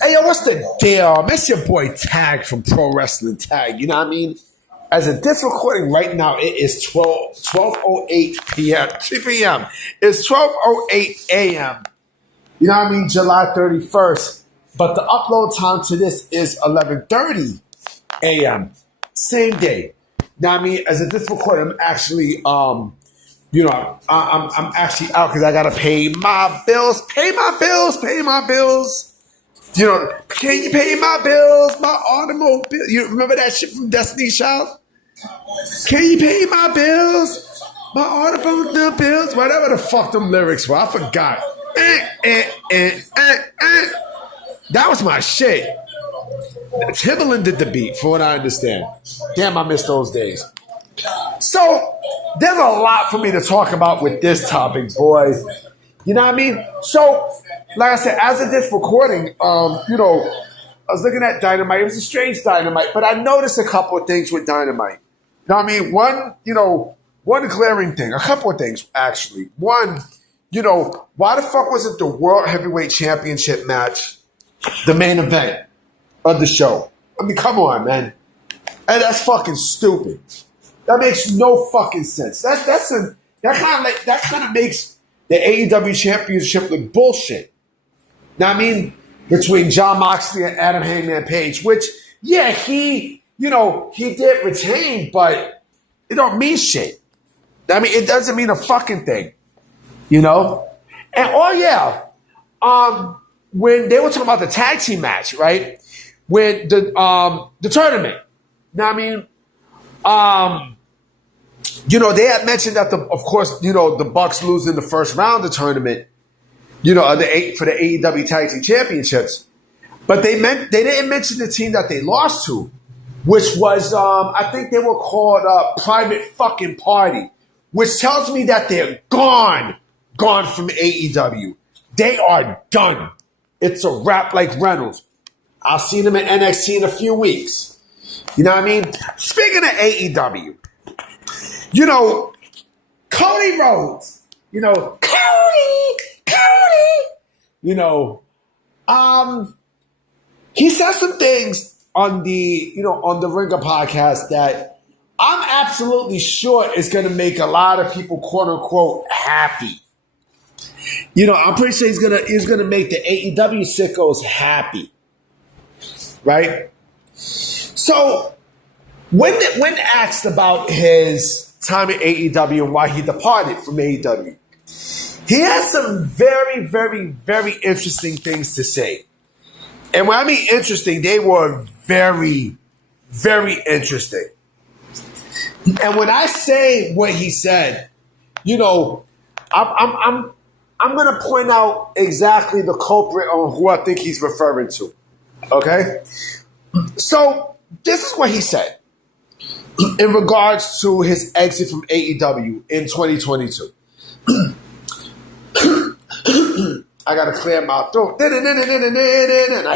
Hey, yo, what's the deal? It's your boy Tag from Pro Wrestling Tag. You know what I mean? As of this recording right now, it is 12:08 p.m. 2 p.m. It's 12:08 a.m. You know what I mean? July 31st. But the upload time to this is 11:30 a.m. Same day. Now, I mean, as of this recording, I'm actually, I'm actually out because I gotta pay my bills. Pay my bills. You know, can you pay my bills? My automobile. You remember that shit from Destiny's Child? Can you pay my bills? My automobile bills. Whatever the fuck them lyrics were, I forgot. That was my shit. Timbaland did the beat, from what I understand. Damn, I miss those days. So, there's a lot for me to talk about with this topic, boys. You know what I mean? So, like I said, as of this recording, I was looking at Dynamite. It was a strange Dynamite, but I noticed a couple of things with Dynamite. You know what I mean? One glaring thing. A couple of things, actually. One, why the fuck wasn't the World Heavyweight Championship match the main event of the show? I mean, come on, man. And that's fucking stupid. That makes no fucking sense. That kind of makes the AEW Championship look bullshit. Now, I mean, between Jon Moxley and Adam Hangman Page, which, yeah, he did retain, but it don't mean shit. I mean, it doesn't mean a fucking thing, And when they were talking about the tag team match, right? With the tournament. Now, I mean, they had mentioned that the Bucks losing the first round of the tournament, for the AEW Tag Team Championships, but they didn't mention the team that they lost to, which was I think they were called Private Fucking Party, which tells me that they're gone from AEW. They are done. It's a wrap like Reynolds. I'll see them in NXT in a few weeks. You know what I mean? Speaking of AEW, Cody Rhodes, he said some things on the Ringer podcast that I'm absolutely sure is going to make a lot of people, quote unquote, happy. I'm pretty sure he's gonna make the AEW sickos happy, right? So when asked about his time at AEW and why he departed from AEW, he has some very, very, very interesting things to say. And when I mean interesting, they were very, very interesting. And when I say what he said, I'm going to point out exactly the culprit on who I think he's referring to. Okay? So, this is what he said in regards to his exit from AEW in 2022. I got to clear my throat. I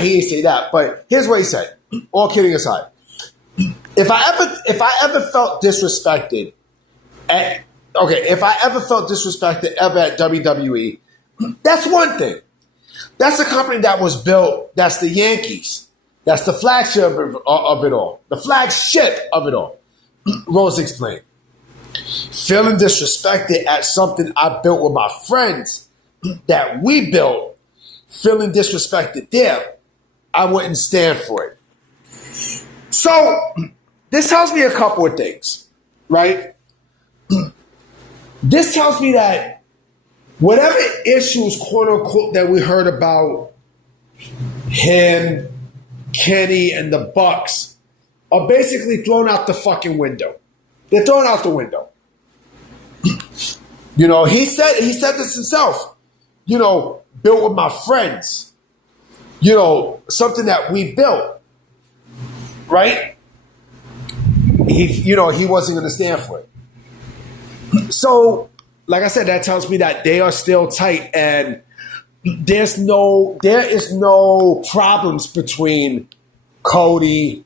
hear you say that, but here's what he said. All kidding aside. If I ever felt disrespected if I ever felt disrespected ever at WWE, that's one thing. That's a company that was built, that's the Yankees. That's the flagship of it all. The flagship of it all. Rose explained. Feeling disrespected at something I built with my friends that we built, feeling disrespected there, I wouldn't stand for it. So, this tells me a couple of things, right? This tells me that whatever issues, quote unquote, that we heard about him, Kenny, and the Bucks are basically thrown out the fucking window. They're thrown out the window. He said this himself. Built with my friends. Something that we built. Right? He wasn't going to stand for it. So, like I said, that tells me that they are still tight and there is no problems between Cody,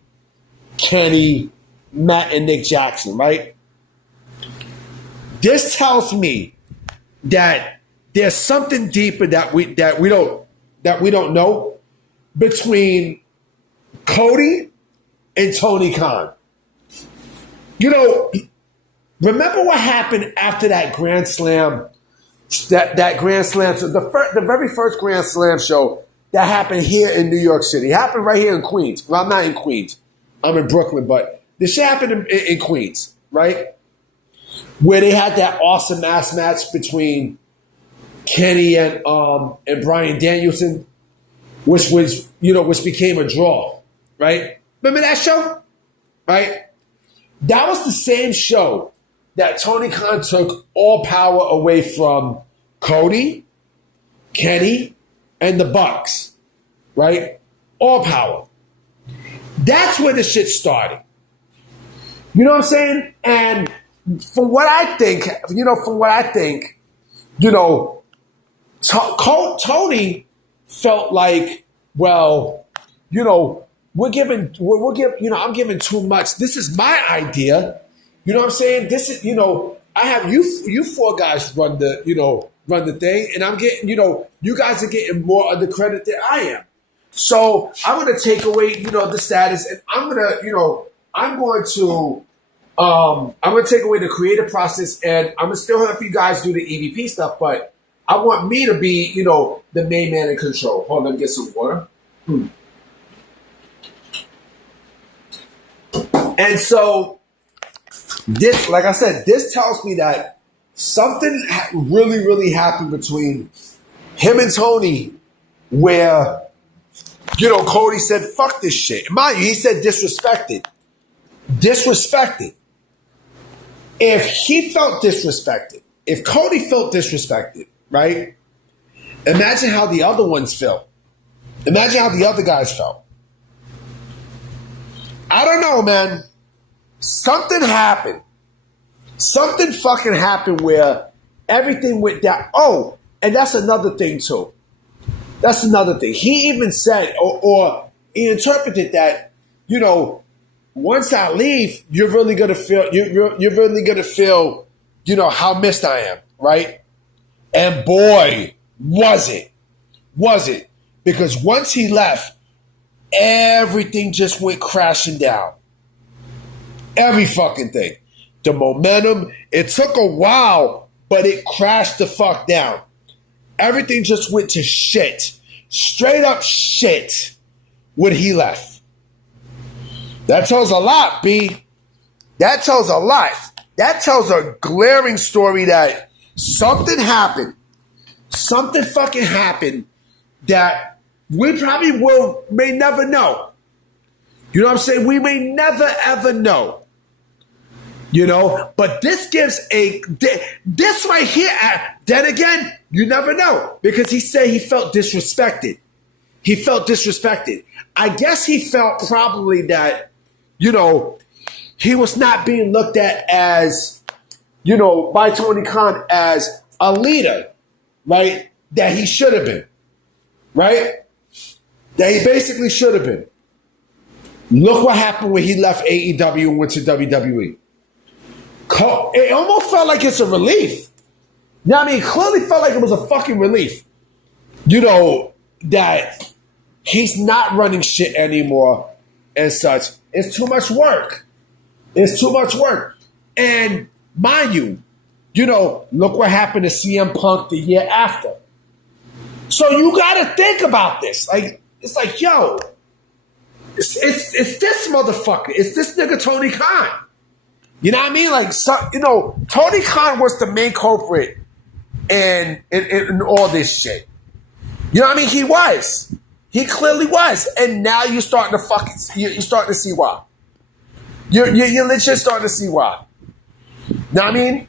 Kenny, Matt, and Nick Jackson, right? This tells me that there's something deeper that we don't know, between Cody and Tony Khan. You know, remember what happened after that Grand Slam? That Grand Slam, so the very first Grand Slam show that happened here in New York City. It happened right here in Queens. Well, I'm not in Queens. I'm in Brooklyn, but this shit happened in Queens, right? Where they had that awesome ass match between Kenny and Bryan Danielson, which became a draw, right? Remember that show? Right? That was the same show that Tony Khan took all power away from Cody, Kenny, and the Bucks, right? All power. That's where the shit started. You know what I'm saying? And from what I think, Tony felt like, well, I'm giving too much. This is my idea. You know what I'm saying? This is, I have you four guys run the thing, and I'm getting, you guys are getting more of the credit than I am. So I'm going to take away, the status, and I'm going to take away the creative process, and I'm going to still help you guys do the EVP stuff, but I want me to be, the main man in control. Hold on, let me get some water. And so this, like I said, this tells me that something really, really happened between him and Tony where, Cody said, fuck this shit. Mind you, he said disrespected. Disrespected. If he felt disrespected, if Cody felt disrespected, right? Imagine how the other ones felt. Imagine how the other guys felt. I don't know, man. Something happened. Something fucking happened where everything went down. Oh, and that's another thing too. That's another thing. He even said, or he interpreted that, once I leave, you're really gonna feel you're really gonna feel, how missed I am, right? And boy, was it. Because once he left, everything just went crashing down. Every fucking thing. The momentum, it took a while, but it crashed the fuck down. Everything just went to shit. Straight up shit when he left. That tells a lot, B. That tells a lot. That tells a glaring story that something happened. Something fucking happened that we probably may never know. You know what I'm saying? We may never ever know. But this gives this right here. Then again, you never know, because he said he felt disrespected. He felt disrespected. I guess he felt probably that, he was not being looked at as, by Tony Khan as a leader, right? That he should have been, right? That he basically should have been. Look what happened when he left AEW and went to WWE. It almost felt like it's a relief. You know what I mean? It clearly felt like it was a fucking relief. That he's not running shit anymore and such. It's too much work. It's too much work. And mind you, look what happened to CM Punk the year after. So you got to think about this. Like, it's like, yo, it's this motherfucker. It's this nigga Tony Khan. You know what I mean? Like, Tony Khan was the main culprit in all this shit. You know what I mean? He was. He clearly was. And now you're starting to see why. You're legit starting to see why. You know what I mean?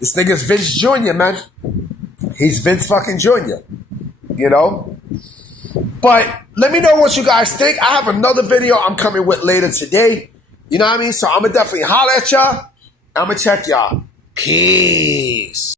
This nigga's Vince Jr., man. He's Vince fucking Jr., But let me know what you guys think. I have another video I'm coming with later today. You know what I mean? So I'm going to definitely holler at y'all. I'm going to check y'all. Peace.